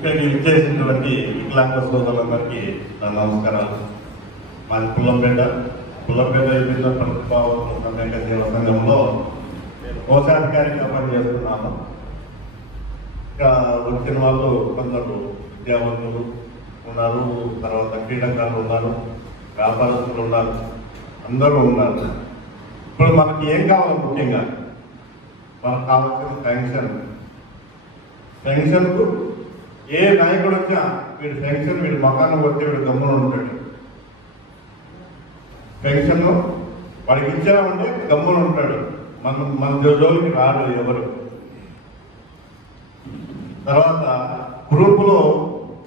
ఇక్కడికి విచ్చేసినటువంటి వికలాంగ సోదరులందరికీ నా నమస్కారాలు. మాది పుల్లంపేట. పుల్లంపేట విభిన్న ప్రభుత్వ సమేక సంఘంలో నేను కోశాధికారిగా పనిచేస్తున్నాను ఇంకా వచ్చిన వాళ్ళు కొందరు విద్యావంతులు ఉన్నారు తర్వాత క్రీడాకారులు ఉన్నారు వ్యాపారస్తులు ఉన్నారు అందరూ ఉన్నారు. ఇప్పుడు మనకి ఏం కావాలి ముఖ్యంగా? మనకు కావాల్సిన పెన్షన్. పెన్షన్కు ఏ నాయకుడు వచ్చినా వీడు పెన్షన్ వీడు మకాన్ని కొట్టి వీడు గమ్మున ఉంటాడు. పెన్షన్ వాడికి ఇచ్చామంటే గమ్మున ఉంటాడు. మన మన జోలికి రాడు ఎవరు. తర్వాత గ్రూపులో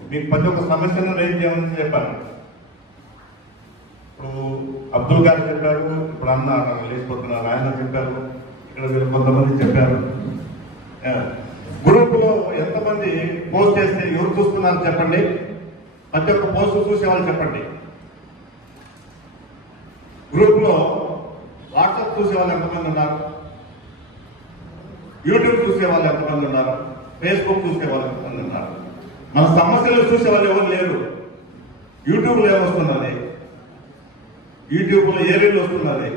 మీకు ప్రతి ఒక్క సమస్యను రేజ్ చేయమని చెప్పారు ఇప్పుడు అబ్దుల్ గారు చెప్పారు ఇప్పుడు అన్న లేచిపోతున్నారు ఆయన చెప్పారు ఇక్కడ కొంతమంది చెప్పారు. గ్రూపులో ఎంతమంది పోస్ట్ చేస్తే ఎవరు చూస్తున్నారు చెప్పండి? ప్రతి ఒక్క పోస్ట్ చూసేవాళ్ళు చెప్పండి. గ్రూప్లో వాట్సాప్ చూసే వాళ్ళు ఎంతమంది ఉన్నారు? యూట్యూబ్ చూసేవాళ్ళు ఎంతమంది ఉన్నారు? ఫేస్బుక్ చూసేవాళ్ళు ఎంతమంది ఉన్నారు? మన సమస్యలు చూసేవాళ్ళు ఎవరు లేరు. యూట్యూబ్లో ఏమొస్తున్నది యూట్యూబ్లో ఏ రీల్ వస్తున్నది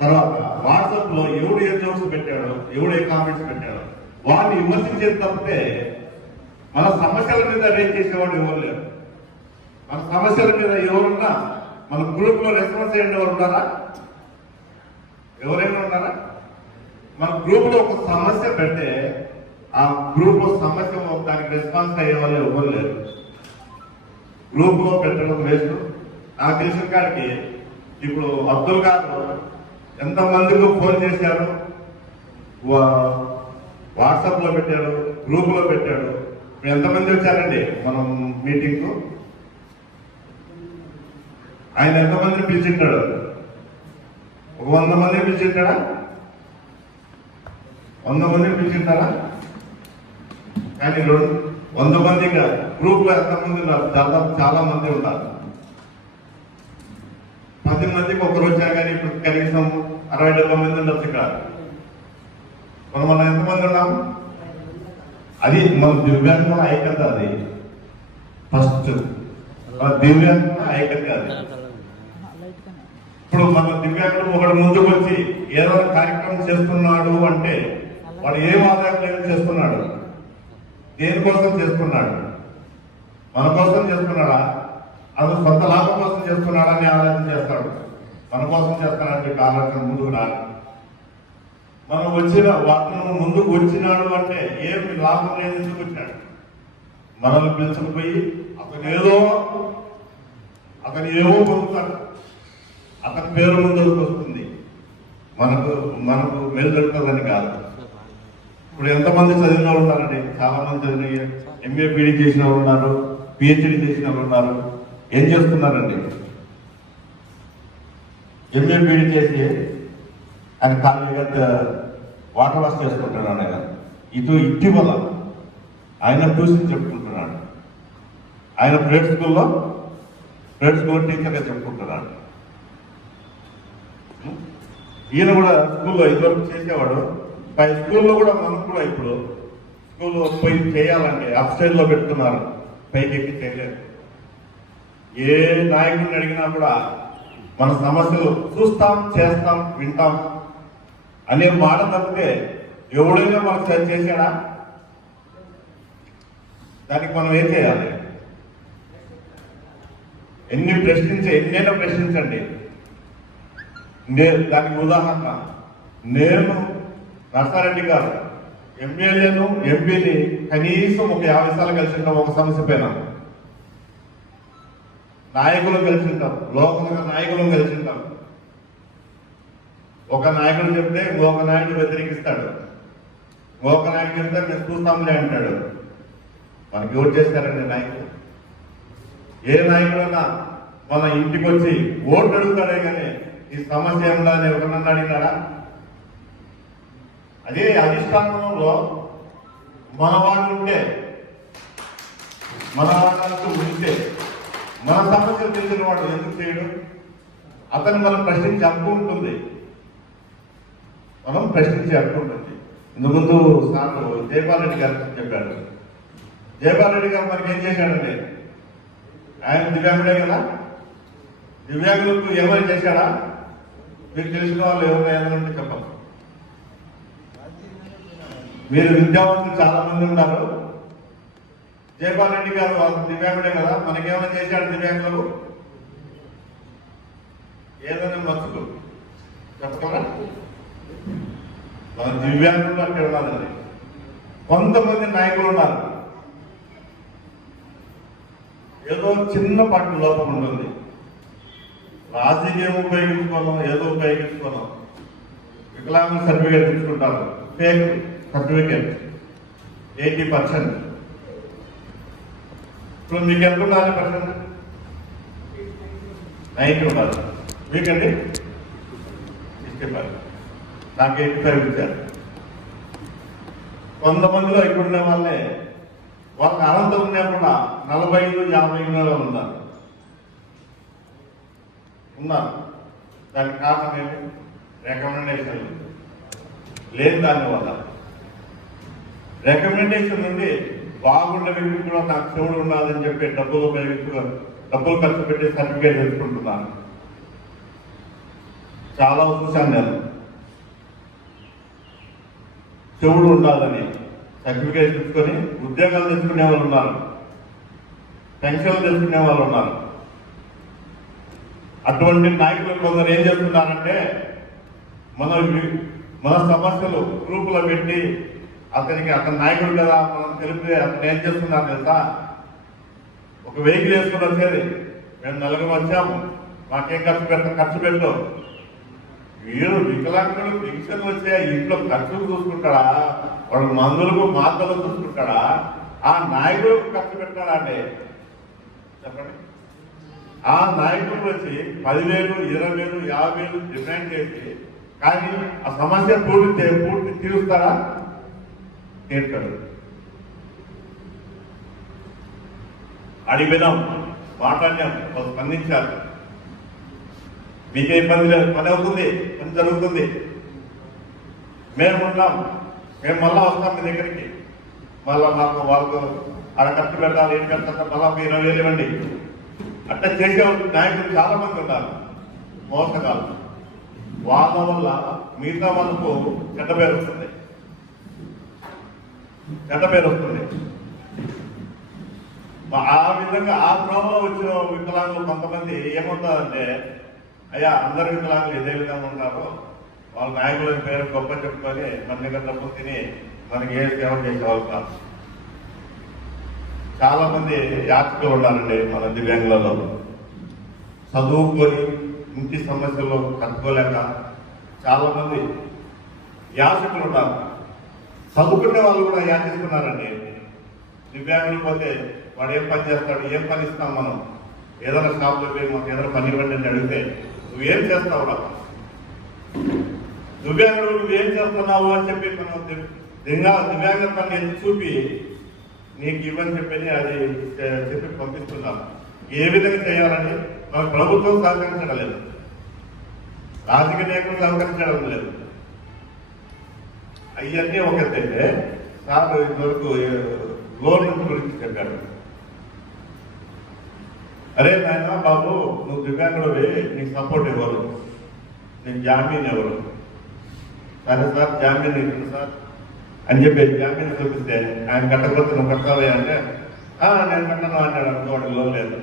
తర్వాత వాట్సాప్లో ఎవడు ఏ జోక్స్ పెట్టాడు ఎవడు ఏ కామెంట్స్ పెట్టాడు వాడిని విమర్శించేది తప్పితే మన సమస్యల మీద రేట్ చేసేవాడు ఎవరు లేరు. మన సమస్యల మీద ఎవరున్నా మన గ్రూప్లో రెస్పాన్స్ చేయండి ఎవరు ఉన్నారా? ఎవరైనా ఉన్నారా? మన గ్రూప్లో ఒక సమస్య పెడితే ఆ గ్రూప్లో సమస్య దానికి రెస్పాన్స్ అయ్యే వాళ్ళు ఎవరు లేరు. గ్రూప్లో పెట్టడం వేస్ట్. నాకు తెలిసిన కాడికి ఇప్పుడు అబ్దుల్ గారు ఎంతమందికి ఫోన్ చేశారు? వాట్సాప్లో వాట్సాప్లో పెట్టాడు. గ్రూప్లో పెట్టాడు ఎంతమంది వచ్చారండి? మనం మీటింగ్కు ఆయన ఎంతమందిని పిలిచింటాడు? ఒక వంద మందిని పిలిచింటాడా? వంద మందిని పిలిచింటారా? కానీ రెండు వంద మంది గ్రూప్లో ఎంతమంది ఉన్నారు? దాదాపు చాలా మంది ఉన్నారు. పది మందికి ఒకరు వచ్చా కానీ ఇప్పుడు కనీసం అరవై డెబ్బై మంది ఉండొచ్చు ఇక్కడ మనం మనం ఎంతమంది ఉన్నాం? అది మన దివ్యాంగుల ఐక్యత అది. ఫస్ట్. మన దివ్యాంగుల ఐక్యత అది. ఇప్పుడు మన దివ్యాంగుడు ఒకడు ముందుకు వచ్చి ఏదో ఒక కార్యక్రమం చేస్తున్నాడు అంటే వాడు ఏం ఆదాయం లేదు చేస్తున్నాడు. దేనికోసం చేస్తున్నాడు? మన కోసం చేస్తున్నాడా? అతను సొంత లాభం కోసం చేస్తున్నాడని ఆలోచన చేస్తాడు. మన కోసం చేస్తున్నాడని ఆలోచన ముందుకు రాలేదు మనం వచ్చిన అతను ముందుకు వచ్చినాడు అంటే ఏమి లాభం లేదు ఎందుకు వచ్చినాడు? మనల్ని పిలుచుకుపోయి అతను ఏదో అతను ఏవో పొందుతాడు. అతని పేరు ముందుకు వస్తుంది. మనకు మనకు మేలు కాదు. ఇప్పుడు ఎంతమంది చదివిన వాళ్ళు ఉన్నారండి? చాలా మంది చదివిన ఎంఏ పీడీ చేసిన వాళ్ళు ఉన్నారు పిహెచ్డి చేసిన వాళ్ళు ఉన్నారు. ఏం చేస్తున్నారండి? ఎంఏ పీడీ చేసి ఆయన ఖాళీగా త- వాటర్ చేసుకుంటున్నాడు ఆయన ఇది ఇటీవల ఆయన చూసి చెప్పుకుంటున్నాడు. ఆయన ప్రైవేట్ స్కూల్లో ప్రైవేట్ స్కూల్ టీచర్గా చెప్పుకుంటున్నాడు. ఈయన కూడా స్కూల్లో ఇదివరకు చేసేవాడు. పై స్కూల్లో కూడా మనకు కూడా ఇప్పుడు స్కూల్లో పోయి చేయాలంటే అప్లో పెడుతున్నారు పైకి ఎక్కి చేయలేదు. ఏ నాయకుడిని అడిగినా కూడా మన సమస్యలు చూస్తాం చేస్తాం వింటాం. అనే మాట తప్పితే ఎవడైనా మనకు సరి చేశాడా? దానికి మనం ఏం చేయాలి? ఎన్ని ప్రశ్నించే ఎన్నైనా ప్రశ్నించండి. నే- దానికి ఉదాహరణ. నేను నర్సారెడ్డి గారు ఎమ్మెల్యేను ఎంపీని కనీసం ఒక యాభై సార్లు కలిసి ఉంటాం ఒక సమస్య పైన. నాయకులు కలిసి ఉంటాం లోకల్ నాయకులు కలిసి ఉంటాం ఒక నాయకుడు చెప్తే ఇంకొక నాయకుడు వ్యతిరేకిస్తాడు. ఇంకొక నాయకుడు చెప్తే మేము చూస్తాంలే అంటాడు. మనకి ఓటు చేస్తారండి నాయకుడు ఏ నాయకుడన్నా మన ఇంటికి వచ్చి ఓటు అడుగుతాడే కానీ ఈ సమస్య ఏమన్నా అని ఎవరన్నా అడిగినాడా? అదే అధిష్టానంలో మన వాళ్ళు ఉంటే మన వాళ్ళకు ఉంటే మన సమస్యలు తెలిసిన వాడు ఎందుకు చేయడు? అతను మనం ప్రశ్నించి హక్కు ఉంటుంది మనం ప్రశ్నించే అనుకుంటుంది ఇంతకుముందు సార్ జయపాల్ రెడ్డి గారు చెప్పారు. జయపాల్ రెడ్డి గారు మనకి ఏం చేశాడండి ఆయన దివ్యాంగుడే కదా? దివ్యాంగులకు ఏమైనా చేశాడా? మీకు తెలిసిన వాళ్ళు ఎవరు ఏమైనా ఉంటే చెప్పండి. మీరు విద్యావంతులు చాలా మంది ఉన్నారు. జయపాల్ రెడ్డి గారు వాళ్ళు దివ్యాంగుడే కదా? మనకేమైనా చేశాడు దివ్యాంగులకు ఏదైనా మచ్చుకు. మన దివ్యాంగులు అక్కడ ఉన్నారండి. కొంతమంది నాయకులు ఉన్నారు. ఏదో చిన్న పట్టు లోపం ఉంటుంది. రాజకీయం ఉపయోగించుకోవడం ఏదో ఉపయోగించుకోవడం. వికలాంగ సర్టిఫికేట్ తీసుకుంటారు. Fake certificate. Eighty percent. ఇప్పుడు మీకు ఎంత ఉండాలి పర్సెంట్? నైన్టీ ఉండాలి. మీకండి? Sixty five. నాకు ఎయిటీ ఫైవ్ ఇచ్చారు కొంతమందిలో ఇక్కడ వాళ్ళే వాళ్ళకి అనంతం ఉన్నా కూడా నలభై ఐదు యాభై ఐదు ఉన్నారు. ఉన్నారు. దానికి కారణం ఏంటి రికమెండేషన్ లేదు దానివల్ల రికమెండేషన్ నుండి బాగుండే వ్యక్తి కూడా నాకు చెవుడు ఉన్నదని చెప్పి డబ్బులు ఉపయోగించు డబ్బులు ఖర్చు పెట్టి సర్టిఫికేట్ తెచ్చుకుంటున్నాను. చాలా చూశాను నేను చెవుడు ఉండాలని సర్టిఫికేట్ తెచ్చుకొని ఉద్యోగాలు తెచ్చుకునే వాళ్ళు ఉన్నారు. పెన్షన్లు తెచ్చుకునే వాళ్ళు ఉన్నారు. అటువంటి నాయకులు కొందరు ఏం చేస్తున్నారంటే మన మన సమస్యలు గ్రూపులో పెట్టి అతనికి అతని నాయకుడు కదా మనం తెలిపితే అతను ఏం చేస్తున్నారు తెలుసా? ఒక వెహికల్ వేసుకుని వచ్చేది. మేము నలుగురు వచ్చాము. మాకేం ఖర్చు పెట్ట ఖర్చు పెట్టాం. మీరు వికలాంగులు పెన్షన్ వచ్చే ఇంట్లో ఖర్చులు చూసుకుంటాడా? వాడు మందులకు మాతలు చూసుకుంటాడా? ఆ నాయకుడు ఖర్చు పెట్టాడా అంటే చెప్పండి. ఆ నాయకుడు వచ్చి పదివేలు ఇరవై వేలు యాభై వేలు డిమాండ్ చేసి కానీ ఆ సమస్య పూర్తి పూర్తి తీరుస్తారా తీర్చాడు అడిగినాం మాట్లాడినాం. స్పందించారు. మీకే ఇబ్బంది లేదు. పని అవుతుంది. పని జరుగుతుంది. మేము ఉన్నాం. మేము మళ్ళా వస్తాం మీ దగ్గరికి. మళ్ళా మాకు వాళ్ళకు ఆడ ఖర్చు పెట్టాలి ఏం కట్టాలి మళ్ళా ఒక ఇరవై వేలు ఇవ్వండి. అట్లా చేసే నాయకులు చాలా మంది ఉన్నారు. మోసగాలు వాళ్ళ వల్ల మిగతా వాళ్ళకు చెడ్డ పేరు వస్తుంది. చెడ్డ పేరు వస్తుంది. ఆ విధంగా ఆ ప్రోమలో వచ్చిన వికలాంగులు కొంతమంది ఏమవుతారంటే అయ్యా అందరు వికలాంగులు ఇదే విధంగా ఉంటారో వాళ్ళ నాయకుల పేరు గొప్ప చెప్పుకొని మన దగ్గర డబ్బులు తిని మనకి ఏ సేవ చేసేవాళ్ళు కాదు. చాలా మంది యాత్రికులు ఉన్నారండి మన దివ్యాంగులలో. చదువుకొని ఇంటి సమస్యలు కట్టుకోలేక చాలా మంది యాచకులు ఉన్నారు చదువుకునే వాళ్ళు కూడా యాచిస్తున్నారండి దివ్యాంగులు పోతే వాడు ఏం పని చేస్తాడు? ఏం పని ఇస్తాం మనం? ఏదైనా షాప్లో పోయి మాకు ఏదైనా పని ఇవ్వండి అని అడిగితే నువ్వేం చేస్తావురా? దివ్యాంగుడు నువ్వేం చేస్తున్నావు అని చెప్పి మనం దింగా దివ్యాంగ దివ్యాంగత్వాన్ని ఎత్తి చూపి నీకు ఇవ్వని చెప్పని అది చెప్పి పంపిస్తున్నాం. ఏ విధంగా చేయాలని మన ప్రభుత్వం సహకరించడం లేదు. రాజకీయ నాయకులు సహకరించడం లేదు. అవన్నీ ఒకటైతే సార్ ఇంతవరకు లోన్ గురించి చెప్పారు. అరే నాయన బాబు నువ్వు దివ్యాంగుడివి నీకు సపోర్ట్ ఇవ్వరు నీకు జామీన్ ఇవ్వరు సరే సార్ జామీన్ ఇవ్వండి సార్. అని చెప్పి జామీన్ చూపిస్తే ఆయన కట్టకపోతే నువ్వు కట్టాలి అంటే నేను కట్టను అన్నాడు అనుకోండి లోన్ లేదు.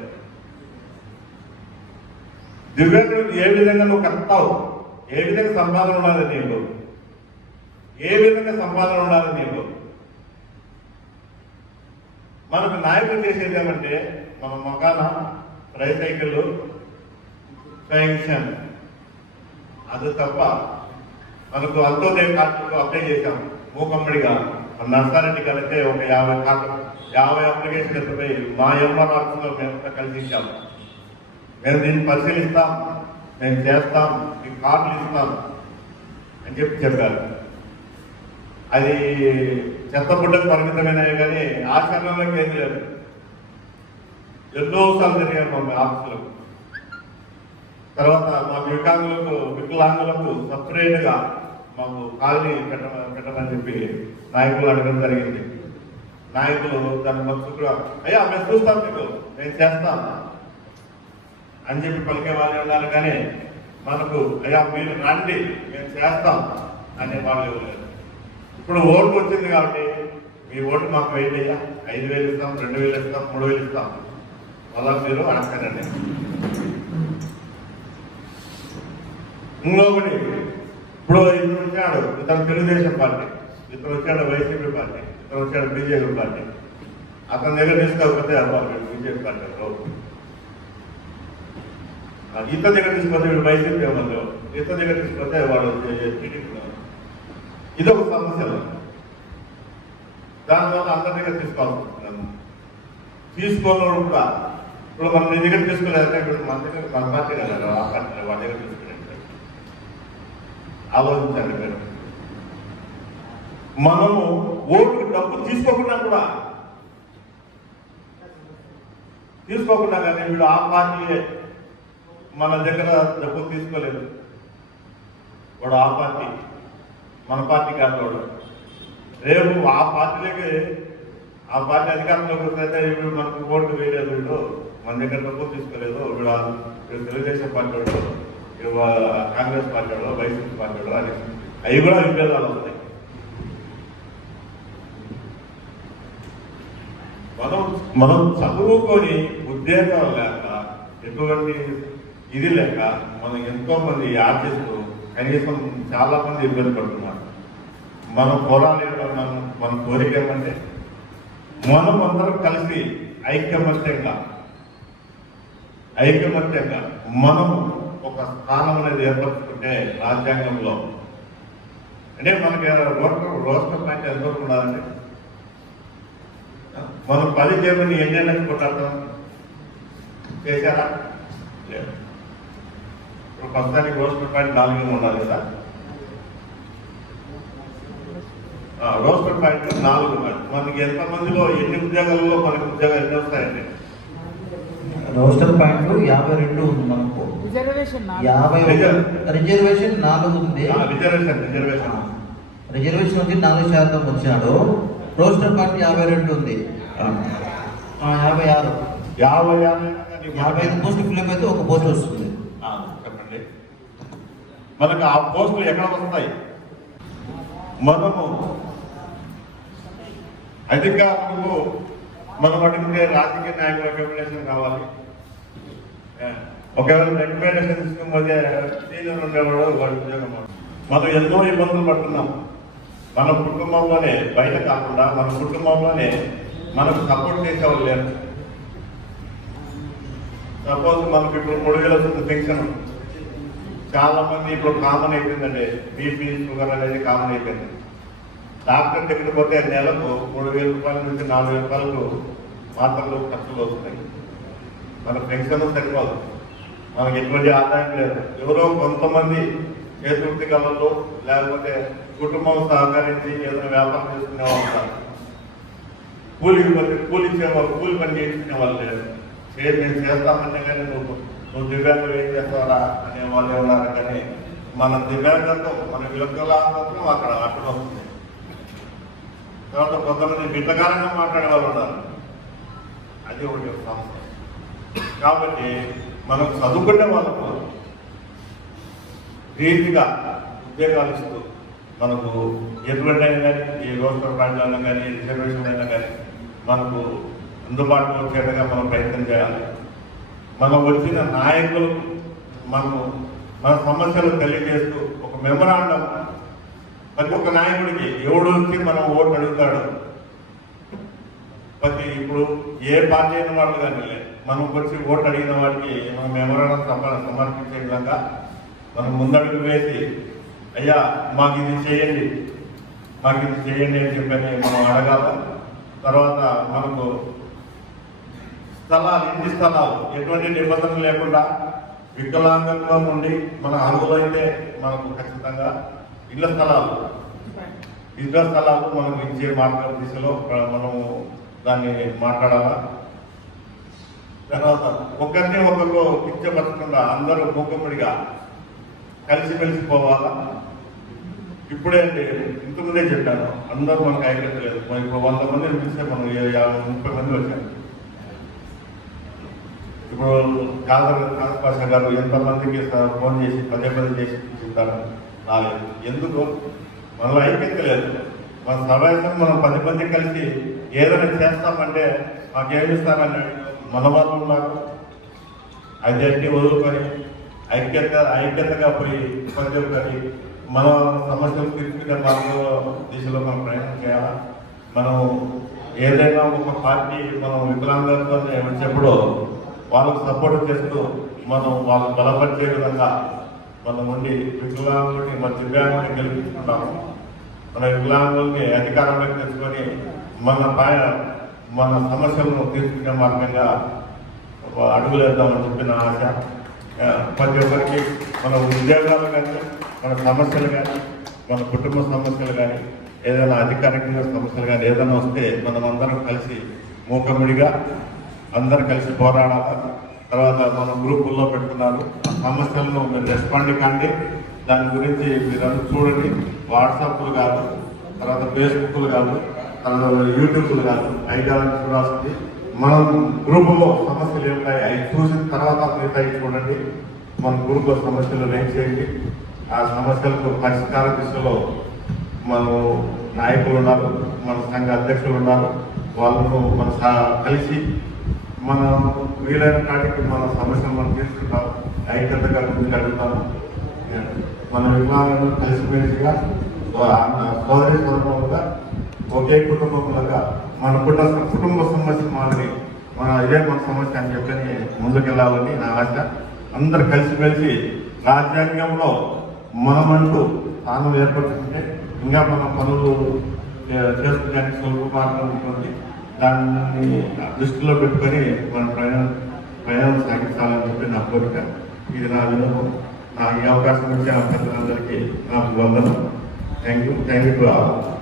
దివ్యాంగుడు ఏ విధంగా నువ్వు కట్టావు ఏ విధంగా సంపాదన ఉండాలి నీకు? ఏ విధంగా సంపాదన ఉండాలి నీకు? మనకు నాయకులు చేసేది ఏమంటే మన మొగాన ట్రైసైకిళ్ళు పెన్షన్ అది తప్ప మనకు అంత్యోదయ కార్డు అప్లై చేశాం మూకమ్మడిగా మన నర్సారెడ్డి కలిస్తే ఒక యాభై కార్డు యాభై అప్లికేషన్ ఎత్తిపోయి మా ఎంఆర్ ఆఫీసులో మేము కలిసి ఇచ్చాము మేము దీన్ని పరిశీలిస్తాం మేము చేస్తాం మీకు కార్డులు ఇస్తాం అని చెప్పి చెప్పారు. అది చెత్తబుడ్డకు పరిమితమైనవి కానీ ఆచరణలోకి ఏం లేదు ఎన్నోసార్లు తిరిగాను మా ఆఫీసులకు. తర్వాత మా వికలాంగులకు వికలాంగులకు సపరేట్గా మాకు కాలనీ పెట్ట పెట్టమని చెప్పి నాయకులు అడగడం జరిగింది. నాయకులు దాని మత్తుకు అయ్యా మేము చూస్తాం మీకు నేను చేస్తాను అని చెప్పి పలికే వాళ్ళు ఉన్నారు కానీ మనకు అయ్యా మీరు రండి మేము చేస్తాం అనే వాళ్ళు ఎవరు ఇప్పుడు ఓటు వచ్చింది కాబట్టి మీ ఓటు మాకు వేయండి అయ్యా ఐదు వేలు ఇస్తాం రెండు వేలు ఇస్తాం మూడు వేలు ఇస్తాం. అలా మీరు అడగండి ఇంకొకటి ఇప్పుడు ఇతను వచ్చాడు ఇతను తెలుగుదేశం పార్టీ. ఇతను వచ్చాడు వైసీపీ పార్టీ. ఇతను వచ్చాడు బీజేపీ పార్టీ. అతని దగ్గర తీసుకోకపోతే అవ్వాలి బీజేపీ పార్టీ రావు. ఆ ఈత దగ్గర తీసుకొస్తే వీడు వైసీపీ వాళ్ళు ఈత దగ్గర తీసుకొస్తే వాడు టీడీపీలో ఇది ఒక సమస్య దానివల్ల అందరి దగ్గర తీసుకోవాల్సి వస్తుంది. తీసుకోవాలి కూడా ఇప్పుడు మనం నీ దగ్గర తీసుకోలేదంటే ఇప్పుడు మన దగ్గర మన పార్టీ కదా ఆ పార్టీ వాళ్ళ దగ్గర తీసుకునే ఆలోచించండి మీరు. మనము ఓటు డబ్బు తీసుకోకుండా కూడా తీసుకోకుండా కానీ వీడు ఆ పార్టీయే మన దగ్గర డబ్బు తీసుకోలేదు. వాడు ఆ పార్టీ మన పార్టీ కాదు వాడు. రేపు ఆ పార్టీలకి ఆ పార్టీ అధికారంలోకి వస్తే వీడు మనకు ఓటు వేయలేదు వీడు. మన దగ్గర డబ్బు తీసుకోలేదు. వీడు వీడు తెలుగుదేశం పార్టీ వాడు వీడు కాంగ్రెస్ పార్టీ వాడు వైసీపీ పార్టీ వాడు అని అవి కూడా విభేదాలు అవుతాయి మనం మనం చదువుకొని ఉద్యోగాలు లేక ఎటువంటి ఇది లేక మనం ఎంతో మంది యాడ్ కనీసం చాలా మంది ఇబ్బంది పడుతున్నారు మనం పోరాలి మనం మన కోరిక ఏమంటే మనం అందరం కలిసి ఐక్యమత్యంగా ఐక్యమత్యంగా మనం ఒక స్థానం అనేది ఏర్పరచుకుంటే రాజ్యాంగంలో. అంటే మనకి రోస్టర్ రోస్టర్ పాయింట్ ఎంతో ఉండాలండి? మనం పది చేయమని ఎన్ని కొట్టాడతాం చేశారా? లేదు. ఇప్పుడు ప్రస్తుతానికి రోస్టర్ పాయింట్ నాలుగు ఉండాలి కదా? ఆ, రోస్టర్ పాయింట్ నాలుగు మనకి ఎంత మందిలో ఎన్ని ఉద్యోగాలలో మనకి ఉద్యోగాలు ఎన్ని వస్తాయండి రోస్టర్ పాయింట్లు యాభై రెండు ఉంది మనకు. యాభై రిజర్వ్. రిజర్వేషన్ నాలుగు ఉంది. ఆ, రిజర్వేషన్ రిజర్వేషన్ రిజర్వేషన్ వచ్చి నాలుగు శాతం వచ్చినాడు. రోస్టర్ పాయింట్ యాభై రెండు ఉంది. ఆ, ఆ, యాభై ఆరు. యాభై యాభై ఐదు పోస్ట్ ఫిల్అప్ అయితే ఒక పోస్ట్ వస్తుంది. ఆ, చెప్పండి. మనకు ఆ పోస్టులు ఎక్కడ వస్తాయి? మనము అధికారులకు మనం అడిగితే రాజకీయ నాయకుల రికమెండేషన్ కావాలి. ఒకవేళ రికమెండేషన్ తీసుకుపోతే సీనియర్ ఉండేవాడు వాడి ఉద్యోగం మనం ఎన్నో ఇబ్బందులు పడుతున్నాం. మన కుటుంబంలోనే బయట కాకుండా మన కుటుంబంలోనే మనకు సపోర్ట్ చేసేవాళ్ళు లేరు. సపోజ్ మనకి ఇప్పుడు మూడు వేల వస్తుంది పెన్షన్ చాలా మంది ఇప్పుడు కామన్ అయిపోయిందండి. బీపీ షుగర్ అనేది కామన్ అయిపోయింది. డాక్టర్ దగ్గరికి పోతే నెలకు మూడు వేల రూపాయల నుంచి నాలుగు వేల రూపాయలకు మాత్రలు ఖర్చులు వస్తున్నాయి. మన పెన్షన్ సరిపోదు. మనకి ఎటువంటి ఆదాయం లేదు. ఎవరో కొంతమంది చేతుర్తి కళల్లో లేకపోతే కుటుంబం సహకరించి ఏదైనా వ్యాపారం చేసుకునే వాళ్ళు ఉన్నారు. కూలి పని కూలి ఇచ్చేవాళ్ళు కూలి పని చేయించుకునే వాళ్ళు లేదు చేసి నేను చేస్తామంటే కానీ నువ్వు నువ్వు దివ్యాంగులు ఏం చేస్తావరా? అనే వాళ్ళు ఉన్నారు కానీ మన దివ్యాంగంతో మన విలకలాంగంతో అక్కడ అక్కడ వస్తుంది తర్వాత కొంతమంది బిడ్డకారంగా మాట్లాడే వాళ్ళు ఉన్నారు. అది ఒకటి సమస్య కాబట్టి మనం చదువుకున్న వాళ్ళకు రీతిగా ఉద్యోగాలు ఇస్తూ మనకు ఎటువంటి అయినా కానీ ఏ రోస్టర్ ప్రాంతాలను కానీ రిజర్వేషన్ అయినా కానీ మనకు అందుబాటులో వచ్చేట్టుగా మనం ప్రయత్నం చేయాలి. మనం వచ్చిన నాయకులు మనము మన సమస్యలు తెలియజేస్తూ ఒక మెమరాండం ప్రతి ఒక్క నాయకుడికి ఎవడు వచ్చి మనం ఓటు అడుగుతాడు? ప్రతి ఇప్పుడు ఏ పార్టీ అయిన వాళ్ళు కానీ లేదు మనం వచ్చి ఓటు అడిగిన వాడికి మనం మెమరాండం సమర్పించే విధంగా మనం ముందడుగు వేసి అయ్యా మాకు ఇది చేయండి మాకు ఇది చేయండి అని చెప్పని మనం అడగాల తర్వాత మనకు స్థలాలు ఇంటి స్థలాలు ఎటువంటి నిబంధనలు లేకుండా వికలాంగత్వం నుండి మన అర్హులైతే మనకు ఖచ్చితంగా ఇళ్ళ స్థలాలు. ఇళ్ళ స్థలాలు మనకు ఇచ్చే మార్గం దిశలో మనము దాన్ని మాట్లాడాలా? తర్వాత ఒకరిని ఒకరు కించపరచకుండా అందరూ మూకముడిగా కలిసిమెలిసి పోవాలా? ఇప్పుడే అంటే ఇంతకుముందే చెప్పాను అందరూ మనకు ఐక్యత లేదు. ఇప్పుడు వంద మందిని పిలిస్తే మనం యాభై ముప్పై మంది వచ్చారు ఇప్పుడు కాదర్ కాదర్ గారు ఎంతమందికి ఫోన్ చేసి పదే పదే చేసి చెప్తారు? రాలేదు. ఎందుకు? మనలో ఐక్యత లేదు. మన సమావేశం మనం పది మంది కలిసి ఏదైనా చేస్తామంటే మాకేమిస్తారని మన వాళ్ళు ఉన్నారు అదన్నీ వదులుకొని ఐక్యత ఐక్యతగా పోయి ప్రతి ఒక్కరి మన సమస్యలు తీర్చుకునే మార్గంలో దిశలో మనం ప్రయాణం చేయాలా? మనం ఏదైనా ఒక పార్టీ మనం వికలాంగులతో వచ్చినప్పుడు వాళ్ళకు సపోర్ట్ చేస్తూ మనం వాళ్ళని బలపరిచే విధంగా మనం ఉండి వికలాంగుని మన దివ్యాంగుని గెలిపించుకుంటాము. మన వికలాంగుల్ని అధికారంలోకి తెచ్చుకొని మన పై మన సమస్యలను తీర్చుకునే మార్గంగా అడుగులు వేద్దామని చెప్పిన ఆశ. ప్రతి ఒక్కరికి మన ఉద్యోగాలు కానీ మన సమస్యలు కానీ మన కుటుంబ సమస్యలు కానీ ఏదైనా అధికారికంగా సమస్యలు కానీ ఏదైనా వస్తే మనం అందరం కలిసి మూకముడిగా అందరం కలిసి పోరాడాలి. తర్వాత మన గ్రూపుల్లో పెట్టుకున్నారు ఆ సమస్యలను మీరు రెస్పాండ్ కండి. దాని గురించి మీరు చూడండి. వాట్సాప్లు కాదు తర్వాత ఫేస్బుక్లు కాదు యూట్యూబ్లు కాదు ఐదారు చూడాల్సింది మనం గ్రూపులో సమస్యలు ఏమున్నాయి అవి చూసిన తర్వాత మిగతా చూడండి. మన గ్రూప్లో సమస్యలు రేట్ చేయండి. ఆ సమస్యలకు పరిష్కార దిశలో మన నాయకులు ఉన్నారు మన సంఘ అధ్యక్షులు ఉన్నారు. వాళ్ళను మన కలిసి మనం వీలైన నాటికి మన సమస్యలు మనం తీసుకుంటాం. ఐక్యతగా ముందుకు అడుగుతాము మన విభాగాలను కలిసిమెలిసిగా సోదరి సోదరులుగా ఒకే కుటుంబంలాగా మన కుటుంబ కుటుంబ సమస్య మాదిరి మన ఇదే మన సమస్య అని చెప్పని ముందుకెళ్ళాలని నా ఆశ. అందరు కలిసిమెలిసి రాజ్యాంగంలో మనమంటూ స్థానం ఏర్పడుతుంటే ఇంకా మన పనులు చేసుకోవడానికి చేసుకునే సులభ మార్గం ఉంటుంది దాన్ని దృష్టిలో పెట్టుకొని మన ప్రయాణం ప్రయాణం సాగించాలని చెప్పి నా కోరిక. ఇది నా వినోదం. నాకు ఈ అవకాశం ఇచ్చిన పెద్దలందరికీ నాకు వందనం thank you thank you bro